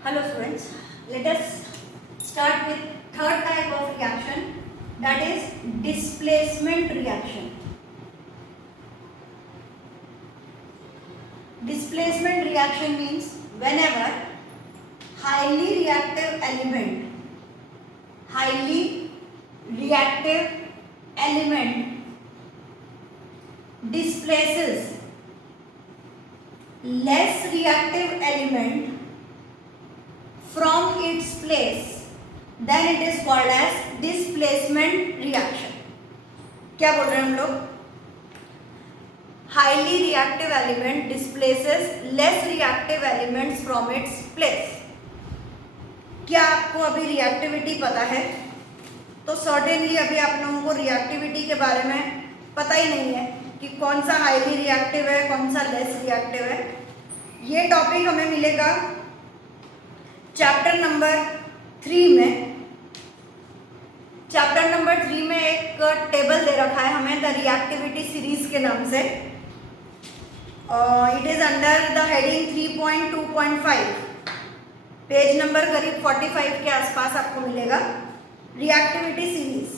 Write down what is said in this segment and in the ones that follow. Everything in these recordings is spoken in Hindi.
Hello students, let us start with third type of reaction, that is displacement reaction. Displacement reaction means whenever highly reactive element displaces less reactive element from its place, then it is called as displacement reaction. क्या बोल रहे हैं हम लोग? Highly reactive element displaces less reactive elements from its place. क्या आपको अभी रिएक्टिविटी पता है? तो सर्टेनली अभी आप लोगों को रिएक्टिविटी के बारे में पता ही नहीं है कि कौन सा हाईली रिएक्टिव है, कौन सा लेस रिएक्टिव है. ये टॉपिक हमें मिलेगा चैप्टर नंबर 3 में. चैप्टर नंबर 3 में एक टेबल दे रखा है हमें द रिएक्टिविटी सीरीज के नाम से. It is under the heading 3.2.5. Page number करीब 45 के आसपास आपको मिलेगा. रिएक्टिविटी सीरीज,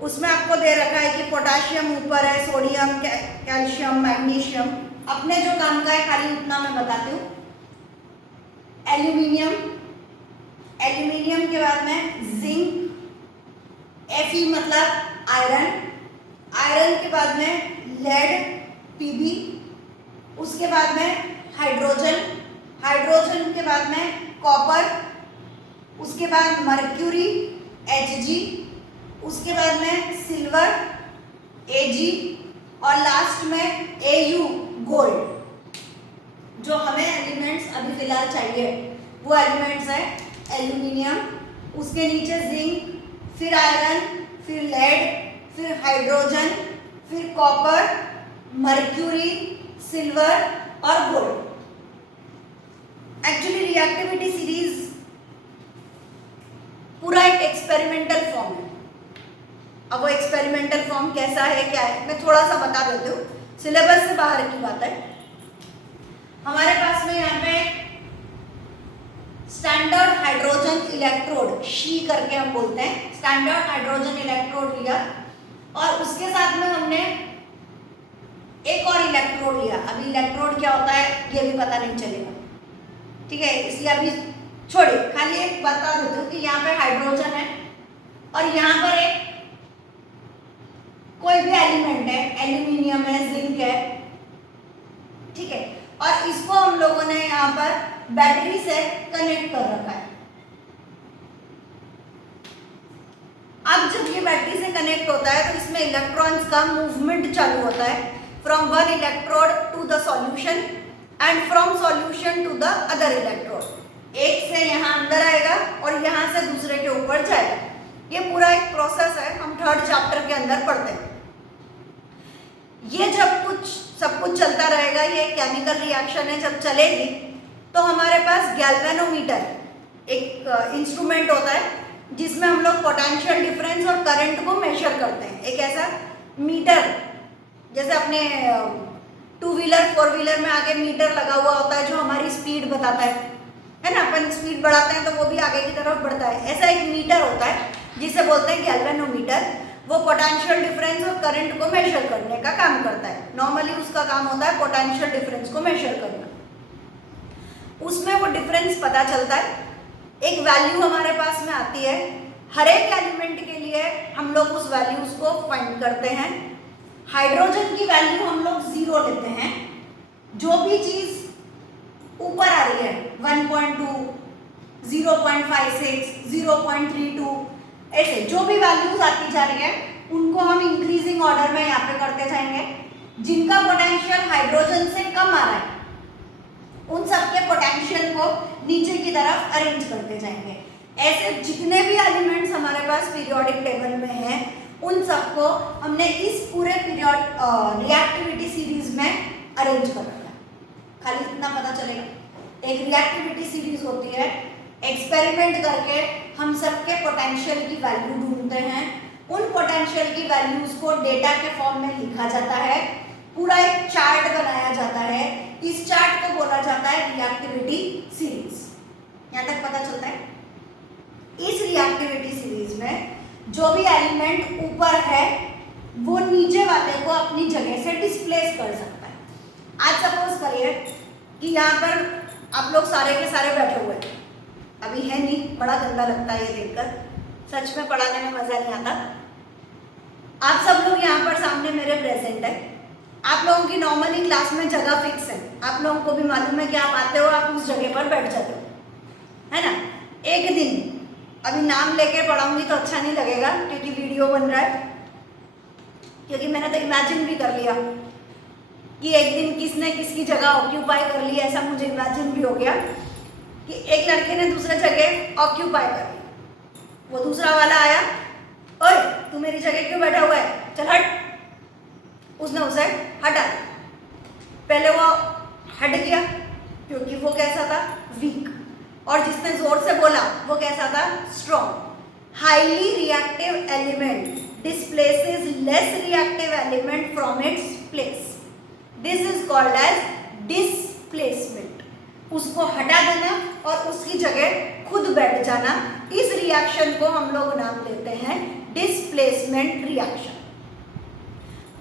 उसमें आपको दे रखा है कि पोटाशियम ऊपर है, सोडियम, कैल्शियम, मैग्नीशियम. अपने जो काम का है खाली उतना मैं बताती हूँ. एल्यूमिनियम के बाद में जिंक, Fe मतलब आयरन के बाद में लेड Pb, उसके बाद में हाइड्रोजन के बाद में कॉपर, उसके बाद मर्क्यूरी Hg, उसके बाद में सिल्वर Ag और लास्ट में Au गोल्ड. जो हमें एलिमेंट्स अभी फिलहाल चाहिए वो एलिमेंट्स है एल्यूमिनियम, उसके नीचे जिंक, फिर आयरन, फिर लेड, फिर हाइड्रोजन, फिर कॉपर, मर्क्यूरी, सिल्वर और गोल्ड. एक्चुअली रिएक्टिविटी सीरीज पूरा एक एक्सपेरिमेंटल फॉर्म है. अब वो एक्सपेरिमेंटल फॉर्म कैसा है, क्या है, मैं थोड़ा सा बता देती हूँ. सिलेबस से बाहर की बात है. हमारे पास में यहाँ पे स्टैंडर्ड हाइड्रोजन इलेक्ट्रोड, शी करके हम बोलते हैं, स्टैंडर्ड हाइड्रोजन इलेक्ट्रोड लिया और उसके साथ में हमने एक और इलेक्ट्रोड लिया. अभी इलेक्ट्रोड क्या होता है ये भी पता नहीं चलेगा, ठीक है, इसलिए अभी छोड़िए. खाली एक बता देती हूँ कि यहाँ पे हाइड्रोजन है और यहाँ पर एक कोई भी एलिमेंट है, एल्यूमिनियम है, जिंक है, ठीक है, और इसको हम लोगों ने यहाँ पर बैटरी से कनेक्ट कर रखा है. अब जब ये बैटरी से कनेक्ट होता है तो इसमें इलेक्ट्रॉन्स का मूवमेंट चालू होता है from one electrode to the solution and from solution to the other electrode. एक से यहाँ अंदर आएगा और यहाँ से दूसरे के ऊपर जाएगा. ये पूरा एक प्रोसेस है, हम थर्ड चैप्टर के अंदर पढ़ते हैं. ये जब सब कुछ चलता रहेगा, ये केमिकल रिएक्शन है, जब चलेगी तो हमारे पास गैल्वेनोमीटर एक इंस्ट्रूमेंट होता है जिसमें हम लोग पोटेंशियल डिफरेंस और करंट को मेजर करते हैं. एक ऐसा मीटर, जैसे अपने 2 व्हीलर 4 व्हीलर में आगे मीटर लगा हुआ होता है जो हमारी स्पीड बताता है ना. अपन स्पीड बढ़ाते हैं तो वो भी आगे की तरफ बढ़ता है. ऐसा एक मीटर होता है जिसे बोलते हैं गैल्वेनोमीटर. वो पोटेंशियल डिफरेंस और करंट को मेजर करने का काम करता है. नॉर्मली उसका काम होता है पोटेंशियल डिफरेंस को मेजर करना. उसमें वो डिफरेंस पता चलता है, एक वैल्यू हमारे पास में आती है. हर एक एलिमेंट के लिए हम लोग उस वैल्यूज को फाइंड करते हैं. हाइड्रोजन की वैल्यू हम लोग 0 लेते हैं. जो भी चीज ऊपर आ रही है 1.2, 0.56, 0.32, ऐसे जो भी वैल्यूज आती जा रही है उनको हम इंक्रीजिंग ऑर्डर में यहाँ पे करते जाएंगे. जिनका पोटेंशियल हाइड्रोजन से कम आ रहा है उन सबके पोटेंशियल को नीचे की तरफ अरेंज करते जाएंगे. ऐसे जितने भी एलिमेंट्स हमारे पास पीरियोडिक टेबल में हैं उन सबको हमने इस पूरे रिएक्टिविटी सीरीज में अरेंज कर रखा है. खाली इतना पता चलेगा. एक रिएक्टिविटी सीरीज होती है, एक्सपेरिमेंट करके हम सबके पोटेंशियल की वैल्यू ढूंढते हैं. उन पोटेंशियल की वैल्यूज को डेटा के फॉर्म में लिखा जाता है. पूरा एक चार्ट बनाया जाता है. इस चार्ट को बोला जाता है रिएक्टिविटी सीरीज. यहाँ तक पता चलता है। इस रिएक्टिविटी सीरीज में जो भी एलिमेंट ऊपर है वो नीचे वाले को अपनी जगह से डिस्प्लेस कर सकता है। आज सपोज करिए कि यहाँ पर आप लोग सारे के सारे बैठे हुए हैं, अभी है नहीं, बड़ा गंदा लगता है ये देखकर, सच में पढ़ाने में मजा नहीं आता। आप सब लोग यहाँ पर सामने मेरे प्रेजेंट है। आप लोगों की नॉर्मली क्लास में जगह फिक्स है, आप लोगों को भी मालूम है कि आप आते हो, आप उस जगह पर बैठ जाते हो, है ना। एक दिन अभी नाम लेके पढ़ाऊंगी तो अच्छा नहीं लगेगा क्योंकि वीडियो बन रहा है, क्योंकि मैंने तो इमेजिन भी कर लिया कि एक दिन किसने किसकी जगह ऑक्यूपाई कर ली, ऐसा मुझे इमेजिन भी हो गया कि एक लड़के ने दूसरे जगह ऑक्यूपाई कर ली। वो दूसरा वाला आया, ओए तू मेरी जगह क्यों बैठा हुआ है, चल हट। उसने उसे हटा दिया। पहले वो हट गया क्योंकि वो कैसा था, वीक, और जिसने जोर से बोला वो कैसा था, strong. Highly reactive element displaces less reactive element from its place. This is called as displacement. उसको हटा देना और उसकी जगह खुद बैठ जाना, इस रिएक्शन को हम लोग नाम देते हैं डिस्प्लेसमेंट रिएक्शन।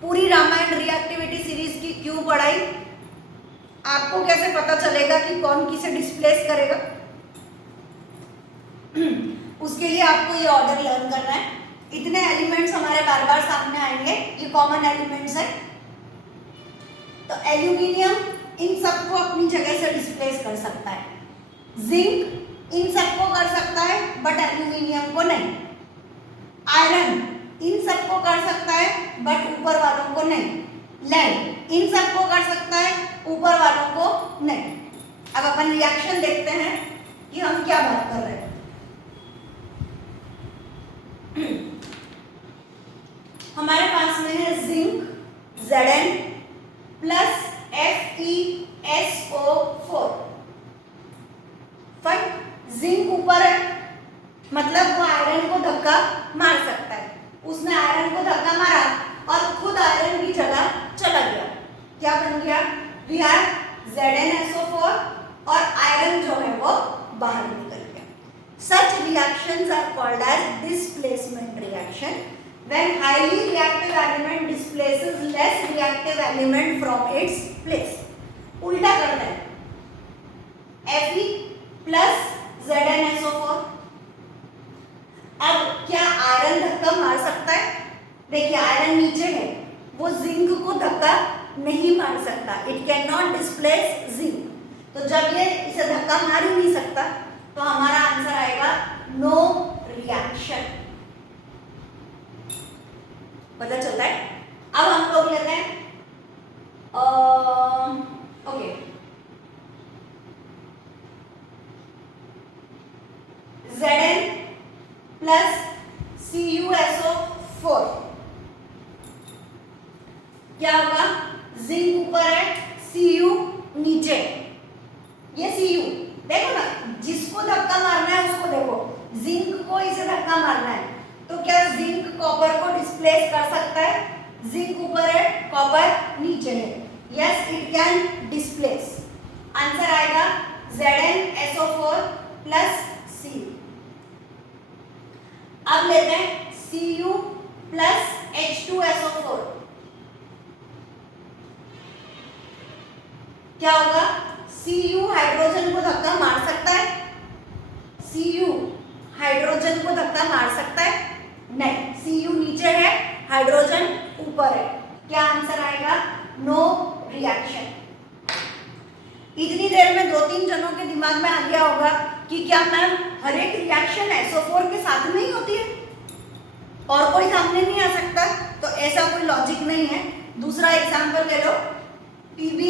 पूरी रामायण रिएक्टिविटी सीरीज की क्यों पढ़ाई, आपको कैसे पता चलेगा कि कौन किसे डिस्प्लेस करेगा? उसके लिए आपको ये ऑर्डर लर्न करना है। इतने एलिमेंट्स हमारे बार बार सामने आएंगे, ये कॉमन एलिमेंट्स है। तो एल्यूमिनियम इन सबको अपनी जगह से डिस्प्लेस कर सकता है, जिंक इन सबको कर सकता है बट एल्यूमिनियम को नहीं, आयरन इन सबको कर सकता है बट ऊपर वालों को नहीं, लेड इन सबको कर सकता है ऊपर वालों को नहीं। अब अपन रिएक्शन देखते हैं कि हम क्या बात कर रहे हैं। हमारे पास में है zinc Zn plus FeSO4। Fine, zinc ऊपर है मतलब वो आयरन को धक्का मार सकता है। उसने आयरन को धक्का मारा और खुद आयरन की जगह चला गया, क्या बन गया, वी हैव ZnSO4 और आयरन जो है वो बाहर निकल गया। Such reactions are called as displacement reaction when highly reactive element displaces less reactive element from its place। उल्टा करते हैं, Fe प्लस ZnSO4। अब क्या आयरन धक्का मार सकता है? देखिए आयरन नीचे है, वो जिंक को धक्का नहीं मार सकता, it can not displace zinc. तो जब ये इसे धक्का मार ही नहीं सकता तो हमारा आंसर आएगा नो रिएक्शन। पता चलता है? अब हम लोग लेते हैं ओके, Zn प्लस CuSO4 क्या होगा, जिंक ऊपर है, Cu नीचे। ये Cu देखो ना, जिसको धक्का मारना है उसको देखो, जिंक को इसे धक्का मारना है तो क्या जिंक कॉपर को डिस्प्लेस कर सकता है? जिंक ऊपर है, कॉपर नीचे है, yes it can displace. Answer आएगा ZnSO4 प्लस Cu। अब लेते हैं Cu प्लस H2SO4। क्या होगा, Cu हाइड्रोजन को धक्का मार सकता है? Cu हाइड्रोजन को धक्का मार सकता है? नहीं, Cu नीचे है, हाइड्रोजन ऊपर है, क्या आंसर आएगा, नो रिएक्शन। इतनी देर में 2-3 जनों के दिमाग में आ गया होगा कि क्या मैम हर एक रिएक्शन SO4 के साथ में ही होती है और कोई सामने नहीं आ सकता? तो ऐसा कोई लॉजिक नहीं है। दूसरा एग्जांपल ले लो, Pb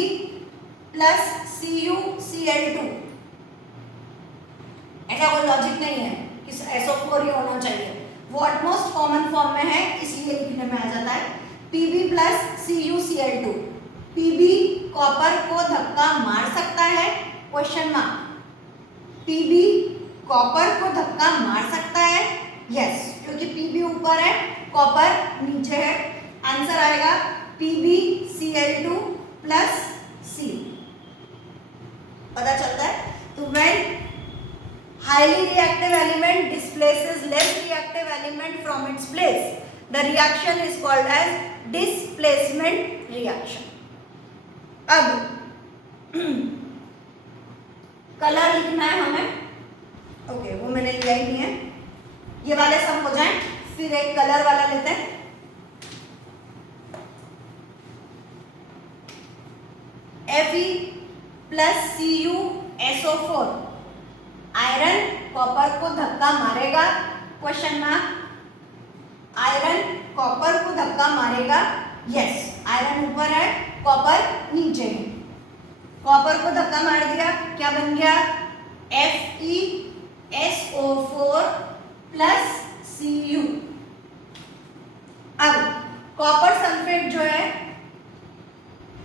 प्लस CuCl2। ऐसा कोई लॉजिक नहीं है कि SO4 ही होना चाहिए, वो ऑलमोस्ट कॉमन फॉर्म में है इसलिए लिखने में आ जाता है Pb plus CuCl2। Pb copper को धक्का मार सकता है, क्वेश्चन मार्क। Pb कॉपर को धक्का मार सकता है, यस, क्योंकि Pb ऊपर है, कॉपर नीचे है। आंसर आएगा PbCl2 प्लस C। पता चलता है? तो when highly reactive element displaces less reactive element from its place. The reaction is called as displacement reaction. अब कलर लिखना है हमें, ओके वो मैंने लिया ही नहीं है, ये वाले सब हो जाएं, फिर एक कलर वाला लेते हैं। Fe plus CuSO4 iron copper को धक्का मारेगा, क्वेश्चन मार्क। आयरन कॉपर को धक्का मारेगा, यस, आयरन ऊपर है, कॉपर नीचे है। कॉपर को धक्का मार दिया, क्या बन गया? FeSO4 plus Cu। अब कॉपर सल्फेट जो है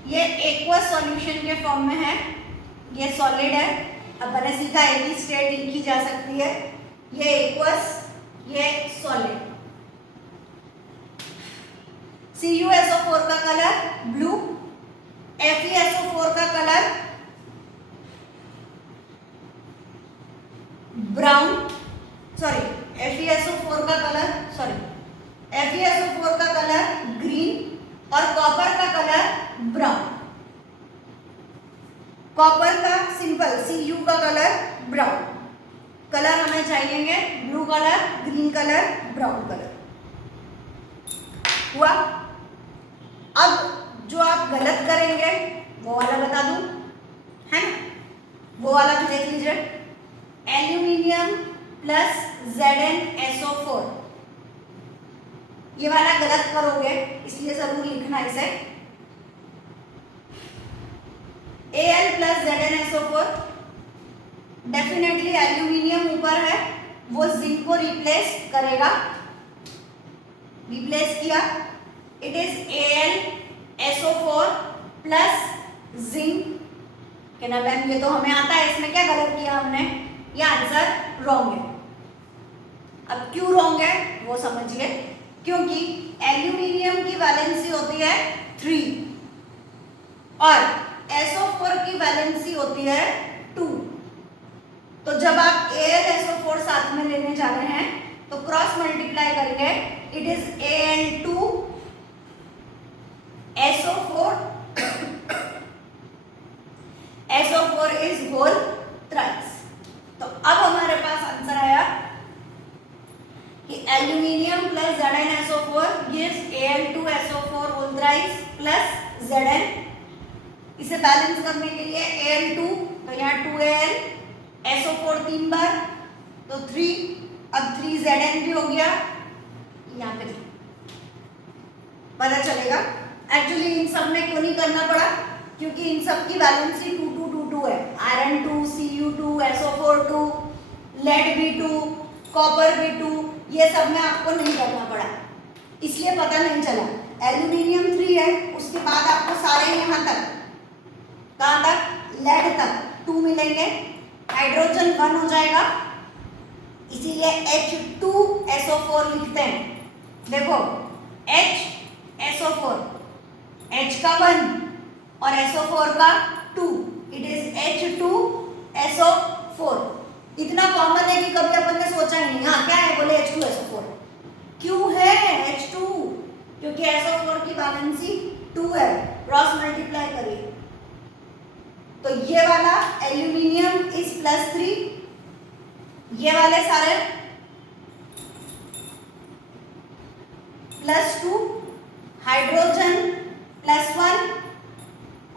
ये एक्वस सॉल्यूशन के फॉर्म में है, ये सॉलिड है। अब मैंने सीखा एक ही स्टेट लिखी जा सकती है, ये एक्वस, ये सॉलिड। CuSO4 का कलर ब्लू, FeSO4 का कलर ब्राउन, FeSO4 का कलर ग्रीन और कॉपर का कलर ब्राउन। कॉपर का सिंपल Cu का कलर ब्राउन। कलर हमें चाहिए blue colour, green colour, brown colour. हुआ? अब जो आप गलत करेंगे वो वाला बता दूं, है ना? वो वाला तो देख लीजिए, एल्यूमिनियम प्लस ZnSO4, ये वाला गलत करोगे, इसलिए जरूर लिखना इसे। Al plus ZnSO4, definitely aluminium ऊपर है, वो जिंक को रिप्लेस करेगा, रिप्लेस किया, it is AlSO4 plus zinc. कहना मैम ये तो हमें आता है, इसमें क्या गलत किया हमने? ये आंसर रॉन्ग है। अब क्यों रॉन्ग है वो समझिए, क्योंकि एल्यूमिनियम की वैलेंसी होती है 3 और SO4 की वैलेंसी होती है 2। तो जब आप AlSO4 साथ में लेने जा रहे हैं तो क्रॉस मल्टीप्लाई करेंगे, it is Al2 SO4 is whole thrice. तो अब हमारे पास आंसर आया कि aluminium plus ZnSO4 gives Al2SO4 whole thrice plus Zn। इसे बैलेंस करने के लिए Al2, तो यहाँ 2Al, SO4 3 बार तो 3, अब 3 Zn भी हो गया, यहाँ पे पता चलेगा। एक्चुअली इन सब में क्यों नहीं करना पड़ा, क्योंकि इन सब की वैलेंसी 2 2 2 2 है, आयरन 2, Cu2, SO4 2, लेड भी 2, कॉपर भी 2, ये सब में आपको नहीं करना पड़ा, इसलिए पता नहीं चला। एल्यूमिनियम 3 है, उसके बाद आपको सारे यहाँ तक, कहाँ तक? लेड तक 2 मिलेंगे, हाइड्रोजन 1 हो जाएगा, इसीलिए H2SO4 लिखते हैं। देखो HSO4, H का 1 और SO4 का 2, इट इज H2SO4। इतना कॉमन है कि कभी अपन ने सोचा ही नहीं। हाँ क्या है? बोले H2SO4। क्यों है H2? क्योंकि SO4 की वैलेंसी 2 है, क्रॉस मल्टीप्लाई करिए तो ये वाला एल्यूमिनियम इज +3, ये वाले सारे +2, hydrogen +1,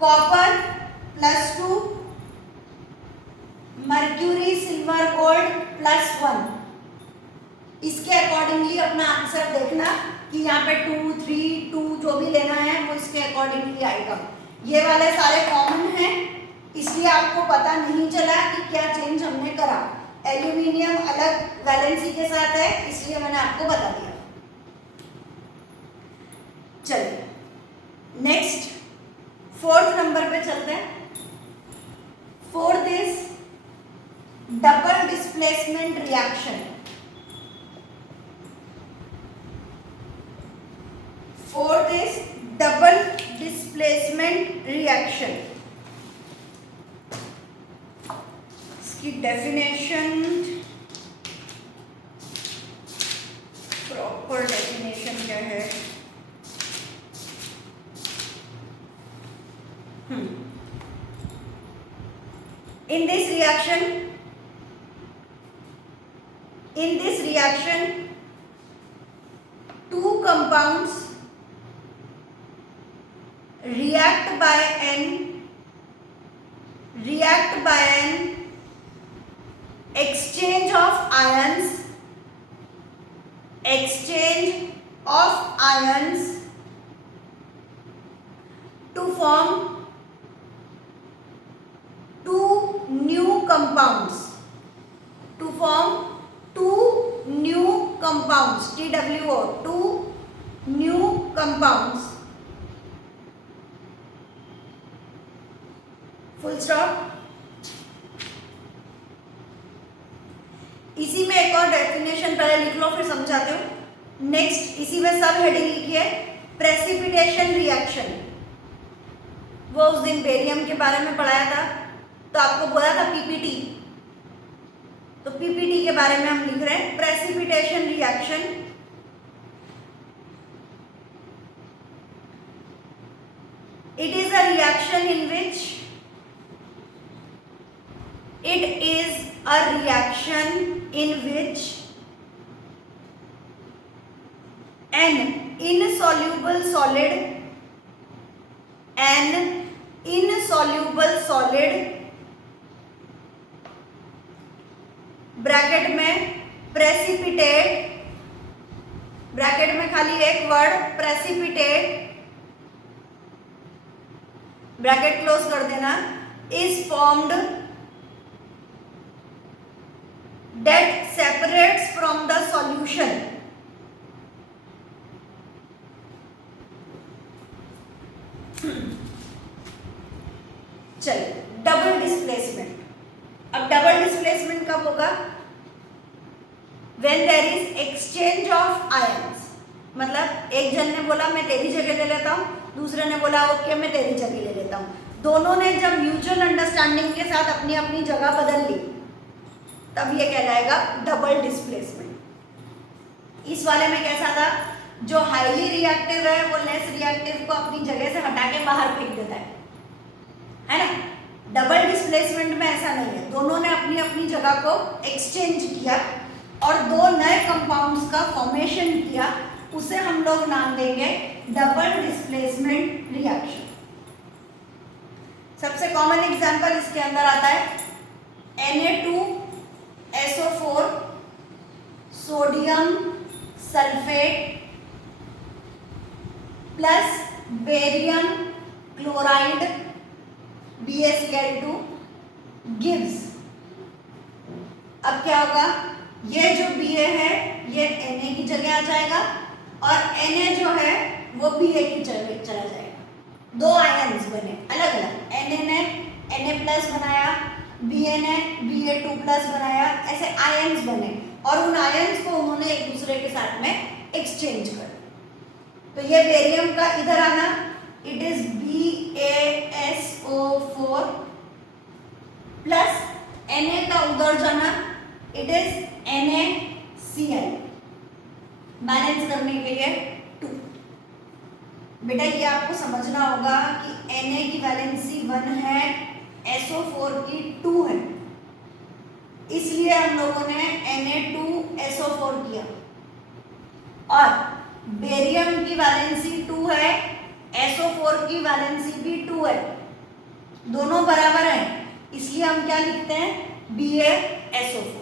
copper +2, mercury silver gold +1। इसके अकॉर्डिंगली अपना आंसर देखना कि यहाँ पे 2, 3, 2 जो भी लेना है वो इसके अकॉर्डिंगली आएगा। ये वाले सारे कॉमन हैं, इसलिए आपको पता नहीं चला कि क्या चेंज हमने करा। एल्यूमिनियम अलग वैलेंसी के साथ है, इसलिए मैंने आपको बता दिया। चलिए नेक्स्ट 4th नंबर पे चलते हैं। 4th is double displacement reaction. 4th is double displacement reaction. इसकी डेफिनेशन, प्रॉपर डेफिनेशन क्या है? In this reaction, two compounds react by an exchange of ions to form two new compounds, TWO, two new compounds, full stop। इसी में एक और डेफिनेशन पहले लिख लो फिर समझाते हूँ। नेक्स्ट इसी में सब हेडिंग लिखिए, प्रेसिपिटेशन रिएक्शन। वो उस दिन बेरियम के बारे में पढ़ाया था, तो आपको बोला था पीपीटी, तो पीपीटी के बारे में हम लिख रहे हैं precipitation reaction. It is a reaction in which an insoluble solid bracket में प्रेसिपिटेट, ब्रैकेट में खाली एक वर्ड प्रेसिपिटेट, ब्रैकेट क्लोज कर देना, is formed that separates from the solution। चलिए डबल डिस्प्लेसमेंट। अब डबल डिस्प्लेसमेंट कब होगा? when there is exchange of ions, मतलब एक जन ने बोला मैं तेरी जगह ले लेता हूँ, दूसरे ने बोला ओके मैं तेरी जगह ले लेता हूँ। दोनों ने जब म्यूचुअल अंडरस्टैंडिंग के साथ अपनी अपनी जगह बदल ली, तब ये कहलाएगा डबल डिस्प्लेसमेंट। इस वाले में कैसा था, जो हाईली रिएक्टिव है वो लेस रिएक्टिव को अपनी जगह से हटा के बाहर फेंक देता है ना। डबल डिस्प्लेसमेंट में ऐसा नहीं है, दोनों ने अपनी अपनी जगह को एक्सचेंज किया और दो नए कंपाउंड्स का फॉर्मेशन किया, उसे हम लोग नाम देंगे डबल डिस्प्लेसमेंट रिएक्शन। सबसे कॉमन एग्जांपल इसके अंदर आता है Na2SO4 sodium sulphate plus barium chloride BaCl2 gives। अब क्या होगा, ये जो Ba है ये Na की जगह आ जाएगा और Na जो है वो Ba की जगह चला जाएगा। दो आयन्स बने अलग अलग, Na ने Na प्लस बनाया, Ba ने Ba2 प्लस बनाया, ऐसे आयन्स बने और उन आयन्स को उन्होंने एक दूसरे के साथ में एक्सचेंज कर। तो ये बेरियम का इधर आना, it is BaSO4 plus Na का उधर जाना, इट इज NaCl। बैलेंस करने के लिए 2। बेटा ये आपको समझना होगा कि Na की वैलेंसी 1 है, SO4 की 2 है, इसलिए हम लोगों ने Na2SO4 किया। और बेरियम की वैलेंसी 2 है, SO4 की वैलेंसी भी 2 है, दोनों बराबर हैं, इसलिए हम क्या लिखते हैं BaSO4।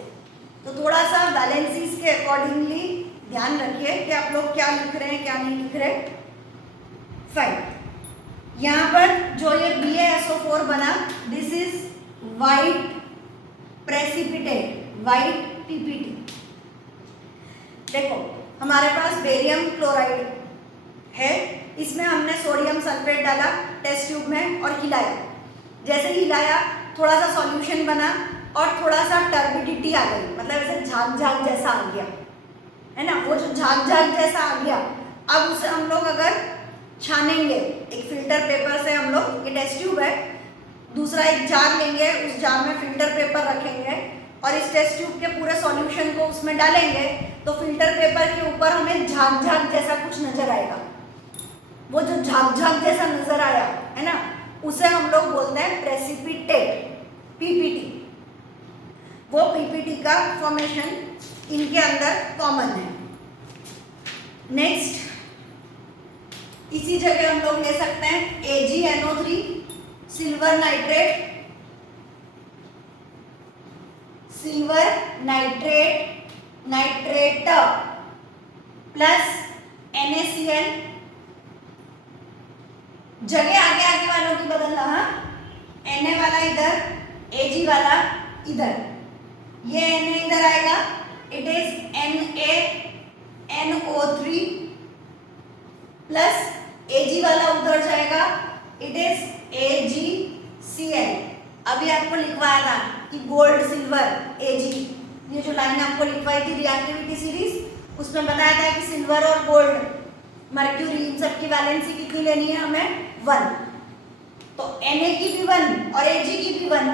तो थोड़ा सा वैलेंसीज के अकॉर्डिंगली ध्यान रखिए कि आप लोग क्या लिख रहे हैं क्या नहीं लिख रहे। फाइन, यहाँ पर जो ये BaSO4 बना, this is white precipitate, white PPT। देखो हमारे पास बेरियम क्लोराइड है, इसमें हमने सोडियम सल्फेट डाला टेस्ट ट्यूब में और हिलाया। जैसे हिलाया थोड़ा सा सॉल्यूशन बना और थोड़ा सा टर्बिडिटी आ गई, मतलब ऐसे झाग झाग जैसा आ गया है ना। वो जो झाग झाग जैसा आ गया, अब उसे हम लोग अगर छानेंगे एक फिल्टर पेपर से, हम लोग ये टेस्ट ट्यूब है, दूसरा एक जार लेंगे, उस जार में फिल्टर पेपर रखेंगे और इस टेस्ट ट्यूब के पूरे सॉल्यूशन को उसमें डालेंगे तो फिल्टर पेपर के ऊपर हमें झाग झाग जैसा कुछ नजर आएगा। वो जो झाग झाग जैसा नजर आया है ना, उसे हम लोग बोलते हैं प्रेसिपिटेट, पीपीटी। वो पीपीटी का फॉर्मेशन इनके अंदर कॉमन है। नेक्स्ट, इसी जगह हम लोग ले सकते हैं AgNO3, silver nitrate, nitrate plus NaCl। जगह आगे आगे वालों की बदलना, हाँ, Na वाला इधर, Ag वाला इधर, ये Na इधर आएगा, it is NaNO3 plus Ag वाला उधर जाएगा, इट इज AgCl। अभी आपको लिखवाया था कि गोल्ड सिल्वर Ag, ये जो लाइन आपको लिखवाई थी रिएक्टिविटी सीरीज, उसमें बताया था कि सिल्वर और गोल्ड, मर्क्यूरी, इन सब की वैलेंसी कितनी लेनी है हमें, 1। तो Na की भी 1 और Ag की भी 1,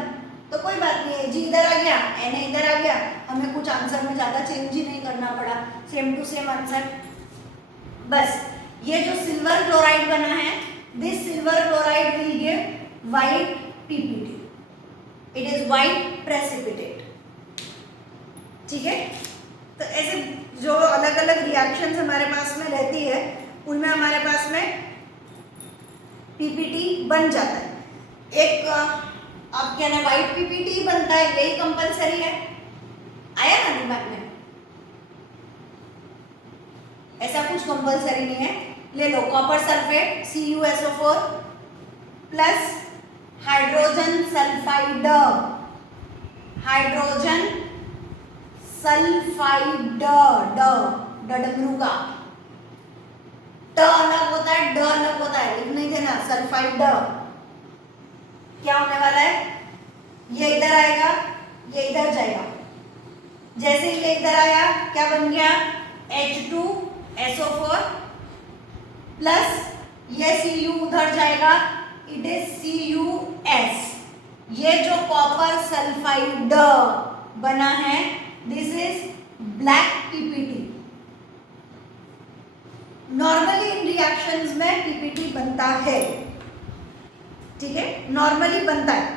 तो कोई बात नहीं, Ag इधर आ गया, Na इधर आ गया, हमें कुछ आंसर में ज़्यादा चेंज ही नहीं करना पड़ा, सेम टू सेम आंसर। बस ये जो सिल्वर क्लोराइड बना है, this silver chloride will give white PPT, it is white precipitate. ठीक है, तो ऐसे जो अलग अलग रिएक्शंस हमारे पास में रहती है, उनमें हमारे पास में पीपीटी बन जाता है। एक आप क्या ना व्हाइट पीपीटी बनता है, यही कंपलसरी है, आया ना दिमाग में? ऐसा कुछ कंपलसरी नहीं है, ले लो copper sulphate CuSO4 plus hydrogen sulphide, डमरू का ट अलग होता है, ड अलग होता है, लिख नहीं देना, सल्फाइड। क्या होने वाला है, ये इधर आएगा, ये इधर जाएगा, जैसे ये इधर आया क्या बन गया, H2SO4 प्लस ये Cu उधर जाएगा, इट इज CuS। ये जो कॉपर सल्फाइड बना है, this is black PPT. Normally in reactions में पीपीटी बनता है, ठीक है, नॉर्मली बनता है।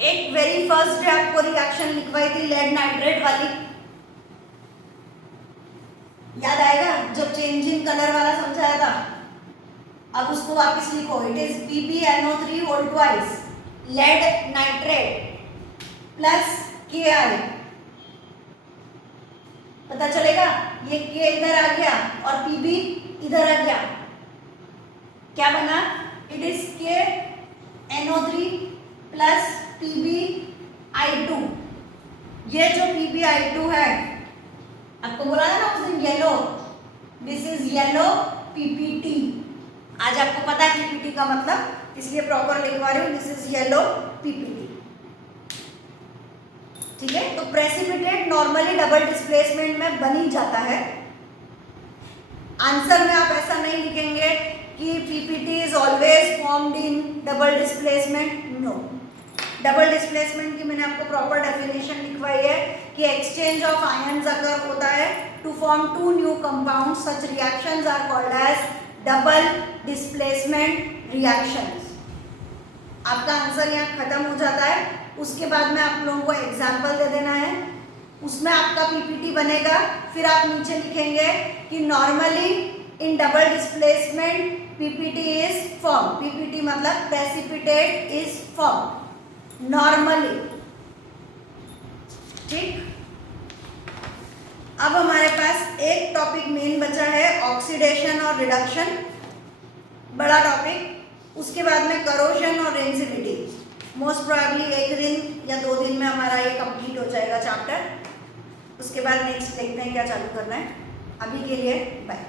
एक वेरी फर्स्ट डे आपको रिएक्शन लिखवाई थी लेड नाइट्रेट वाली, याद आएगा जब चेंज इन कलर वाला समझाया था? अब उसको वापस लिखो, it is PbNO3 whole twice lead nitrate plus Ki। पता चलेगा, ये K इधर आ गया और Pb इधर आ गया, क्या बना, it is KNO3 plus PbI2। ये जो PbI2 है, आपको बोला था ना उस दिन yellow, this is yellow PPT। आज आपको पता है PPT का मतलब, इसलिए प्रॉपर लिखवा रही हूँ, दिस इज येलो PPT। ठीक है, तो प्रेसिपिटेट नॉर्मली डबल डिस्प्लेसमेंट में बन ही जाता है। आंसर में आप ऐसा नहीं लिखेंगे कि PPT is always formed in double displacement, no. Double displacement की मैंने आपको प्रॉपर डेफिनेशन लिखवाई है कि एक्सचेंज ऑफ आयन्स अगर होता है to form 2 new compounds, such reactions are called as double displacement reactions. आपका आंसर यहाँ खत्म हो जाता है, उसके बाद में आप लोगों को एग्जाम्पल दे देना है, उसमें आपका पीपीटी बनेगा। फिर आप नीचे लिखेंगे कि normally in double displacement PPT is form, PPT मतलब प्रेसिपिटेट इज फॉर्म नॉर्मली। ठीक, अब हमारे पास एक टॉपिक मेन बचा है, ऑक्सीडेशन और रिडक्शन, बड़ा टॉपिक। उसके बाद में करोशन और रेंसिविटी। मोस्ट प्रोबेबली 1 दिन या 2 दिन में हमारा ये कंप्लीट हो जाएगा चैप्टर। उसके बाद नेक्स्ट देखते हैं क्या चालू करना है। अभी के लिए बाय।